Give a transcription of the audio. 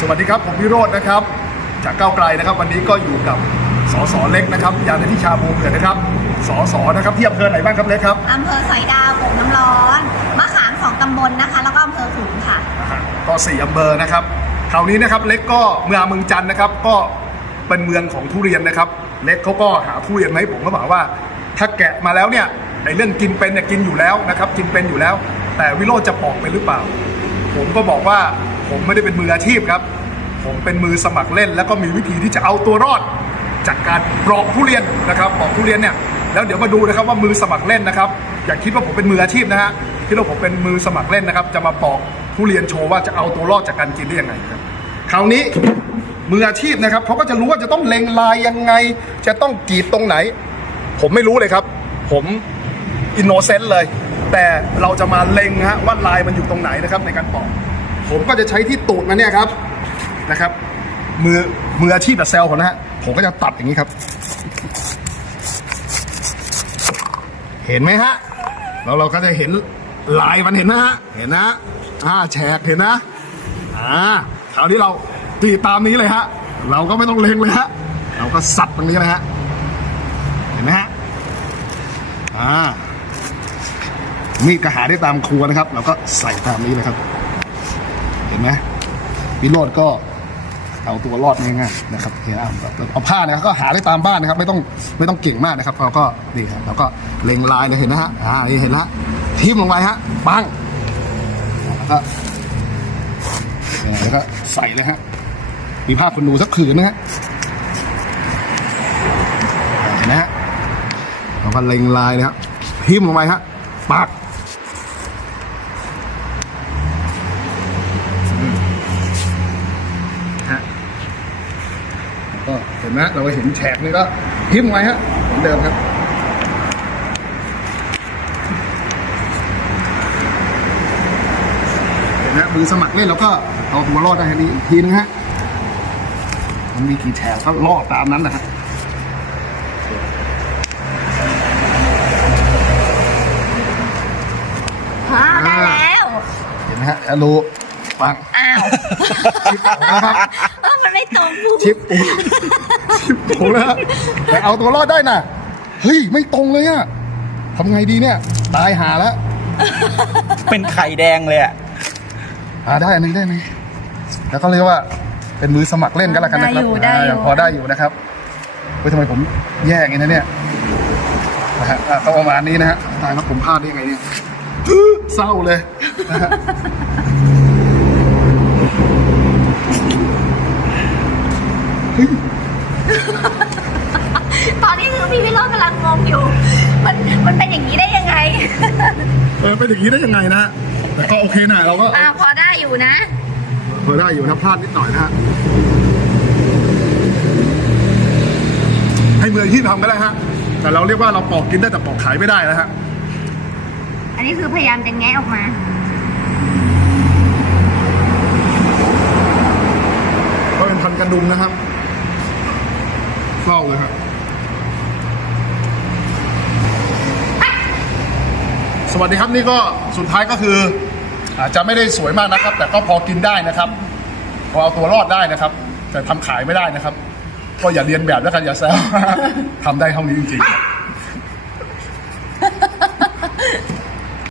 สวัสดีครับ ผมพิโรจน์นะครับ จากก้าวไกลนะครับ วันนี้ก็อยู่กับสสเล็กนะครับยานทิชาโมเกิดนะครับสสนะครับที่อำเภอไหนบ้างครับเล็กครับอำเภอสอยดาวโป่งน้ำร้อนมะขามสองตำบลนะคะ แล้วก็อำเภอขลุงค่ะก็สี่อำเภอนะครับคราวนี้นะครับเล็กก็เมืองเมืองจันทร์นะครับ ก็เป็นเมืองของทุเรียนนะครับ เล็กเขาก็หาทุเรียนมาให้ผมก็บอกว่า ถ้าแกะมาแล้วเนี่ยในเรื่องกินเป็นเนี่ยกินอยู่แล้วนะครับ กินเป็นอยู่แล้ว แต่วิโรจน์จะปอกเป็นหรือเปล่า ผมก็บอกว่า ผมไม่ได้เป็นมืออาชีพครับ ผมเป็นมือสมัครเล่น แล้วก็มีวิธีที่จะเอาตัวรอด จากการปลอกทุเรียนนะครับปลอกทุเรียนเนี่ยแล้วเดี๋ยวมาดูนะครับว่ามือสมัครเล่นนะครับอย่าคิดว่าผมเป็นมืออาชีพนะฮะคิดว่าผมเป็นมือสมัครเล่นนะครับ จะมาปลอกทุเรียนโชว์ว่าจะเอาตัวรอดจากการกินได้ยังไงครับคราวนี้มืออาชีพนะครับเขาก็จะรู้ว่าจะต้องเล็งลายยังไง จะต้องกรีดตรงไหน ผมไม่รู้เลยครับ ผมอินโนเซนต์เลย แต่เราจะมาเล็งฮะว่าลายมันอยู่ตรงไหนนะครับในการปอก ผมก็จะใช้ที่ตูดมันเนี่ยครับนะครับ มือมืออาชีพแบบเซลล์ผมนะฮะผมก็จะตัดอย่างนี้ครับ เห็นไหมฮะแล้วเราก็จะเห็นลายมันเห็นนะฮะเห็นนะอ่าแฉกเห็นนะอ่าคราวนี้เราตีตามนี้เลยฮะ เราก็ไม่ต้องเล็งเลยฮะ เราก็สับตรงนี้เลยฮะ เห็นไหมฮะ อ่า มีดก็หาได้ตามครัวนะครับ เราก็ใส่ตามนี้เลยครับ ห็นไหมวิโรดก็เอาตัวรอดง่ายๆนะครับเห็นอะเอาผ้าเนี่ยก็หาได้ตามบ้านนะครับ ไม่ต้องไม่ต้องเก่งมากนะครับเราก็นี่ครับเราก็เล็งลายเลยเห็นนะฮะอ่านี่เห็นละทิ่มลงไปฮะปังแล้วก็แล้วก็ใส่เลยฮะมีผ้าคนหนูสักผืนนะฮะเห็นนะฮะเราก็เล็งลายเลยครับทิ่มลงไปฮะปัก ห็นไหมเราก็เห็นแฉกนี่ก็ทิ่มไว้ฮะเหมือนเดิมครับเห็นไหมมือสมัครเล่นแล้วก็เอาตัวรอดได้ทีอีกทีนึงฮะมันมีกี่แฉกก็รอดตามนั้นนะฮะอ้าวได้แล้ว เห็นไหมฮะอะรู้ปังอ้าวชิปออกแล้วครับ เออมันไม่ตรงปุ๊บ ชิปปูชิ ปปูแล้วฮะแต่เอาตัวรอดได้น่ะ เฮ้ย ไม่ตรงเลยอะทำไงดีเนี่ย ตายหาแล้วเป็นไข่แดงเลยอะอ่าได้อันนึงได้ไหมแล้วก็เรียกว่า เป็นมือสมัครเล่นกันแล้วกันนะครับได้อยู่ได้อยู่าพอได้อยู่นะครับเฮ้ยทำไมผมแย่อย่างนี้นะเนี่ยนะฮะอะก็ประมาณนี้นะฮะตายแล้วผมพลาดได้ยังไงเนี่ยเศร้าเลยนะฮะ ตอนนี้คือพี่วิโรจน์กำลังงงอยู่ มันมันเป็นอย่างนี้ได้ยังไง เออเป็นอย่างนี้ได้ยังไงนะฮะแต่ก็โอเคนะเราก็อ่าพอได้อยู่นะ พอได้อยู่นะพลาดนิดหน่อยนะฮะให้มืออาชีพทำก็ได้ฮะแต่เราเรียกว่าเราปอกกินได้แต่ปอกขายไม่ได้นะฮะอันนี้คือพยายามจะแงะออกมาก็เป็นพันกระดุมนะครับ เฝ้าเลยครับสวัสดีครับนี่ก็สุดท้ายก็คือ อาจจะไม่ได้สวยมากนะครับ แต่ก็พอกินได้นะครับ พอเอาตัวรอดได้นะครับ แต่ทำขายไม่ได้นะครับ ก็อย่าเรียนแบบแล้วกันอย่าแซวทำได้เท่านี้จริงๆครับ